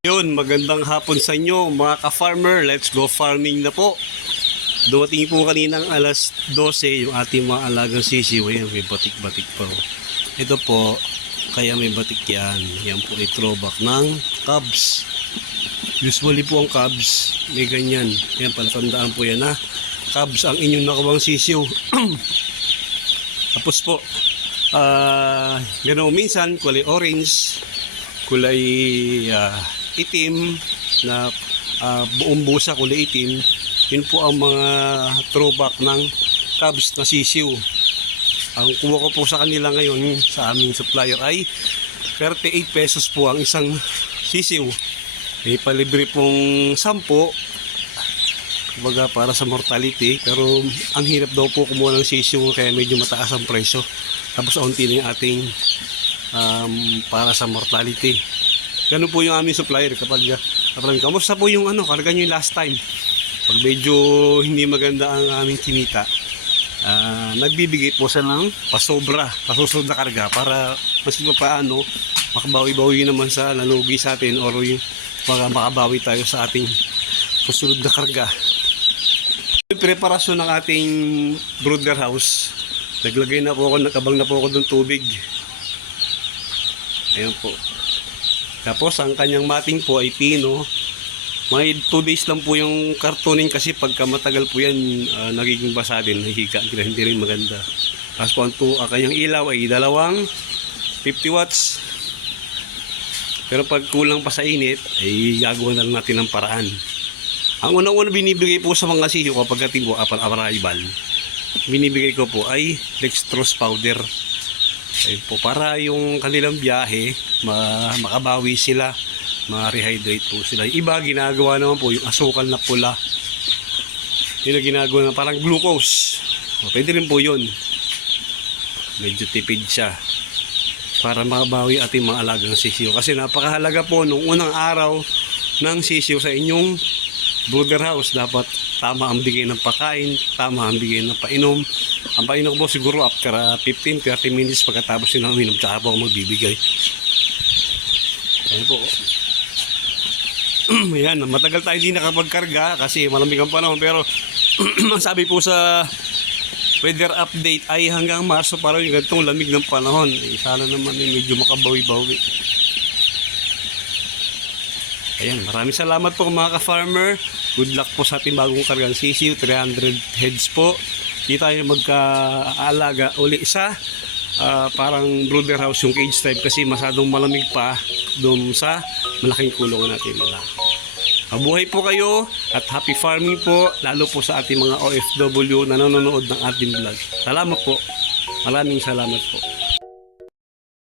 Yun, magandang hapon sa inyo mga ka-farmer. Let's go farming na po. Dumating po kaninang alas 12 yung ating mga alagang sisiw. Ayan, may batik-batik po. Ito po, kaya may batik yan. Yan po ay throwback ng Cubs. Usually po ang Cubs, may ganyan. Ayan, palatandaan po yan ha. Cubs ang inyong nakawang sisiw. Tapos po, gano'n minsan, kulay orange, kulay itim na buong busa kulay itim. Yun po ang mga throwback ng Cubs na sisiw. Ang kuha ko po sa kanila ngayon sa aming supplier ay 38 pesos po ang isang sisiw. May palibre pong 10 baga para sa mortality, pero ang hirap daw po kumuha ng sisiw kaya medyo mataas ang presyo. Tapos unti na yung ating para sa mortality. Ganun po yung aming supplier kapag kamusta po yung karga nyo yung last time. Pag medyo hindi maganda ang aming kinita, nagbibigay po sa ng pasobra, pasusunod na karga para mas paano makabawi-bawi naman sa nalugi sa atin or yung makabawi tayo sa ating susunod na karga. Preparasyon ng ating brooder house. Naglagay na po ako, nakabang na po ako ng tubig. Ayan po. Tapos ang kanyang mating po ay pino. May 2 days lang po yung kartoning kasi pagka matagal po yan nagiging basa din, nahihiga, hindi rin maganda. Tapos po ang kanyang ilaw ay dalawang 50 watts. Pero pag kulang pa sa init ay gagawa na lang natin ng paraan. Ang unang-una binibigay po sa mga sisiw kapag ating po arrival, binibigay ko po ay dextrose powder. Ayun po, para yung kanilang biyahe makabawi sila, ma-rehydrate po sila. Iba ginagawa naman po yung asukal na pula, yun ang ginagawa na parang glucose. Pwede rin po yun, medyo tipid siya para makabawi ating mga alagang sisiw. Kasi napakahalaga po nung unang araw ng sisiw sa inyong brooder house. Dapat tama ang bigay ng pagkain, tama ang bigay ng painom. Ang painom po siguro after 15-30 minutes pagkatapos yun ang uminom, tsaka po ako magbibigay. Ayan po. Ayan, matagal tayo hindi nakapagkarga kasi malamig ang panahon, pero ang sabi po sa weather update ay hanggang Marso pa rin yung ganitong lamig ng panahon. Sana naman medyo makabawi-bawi. Ayan, maraming salamat po mga ka-farmer. Good luck po sa ating bagong kargang sisiw, 300 heads po. Hindi tayo magka-aalaga uli sa parang brooder house yung cage type kasi masadong malamig pa doon sa malaking kulungan natin. Mabuhay po kayo at happy farming po, lalo po sa ating mga OFW na nanonood ng ating vlog. Salamat po. Maraming salamat po.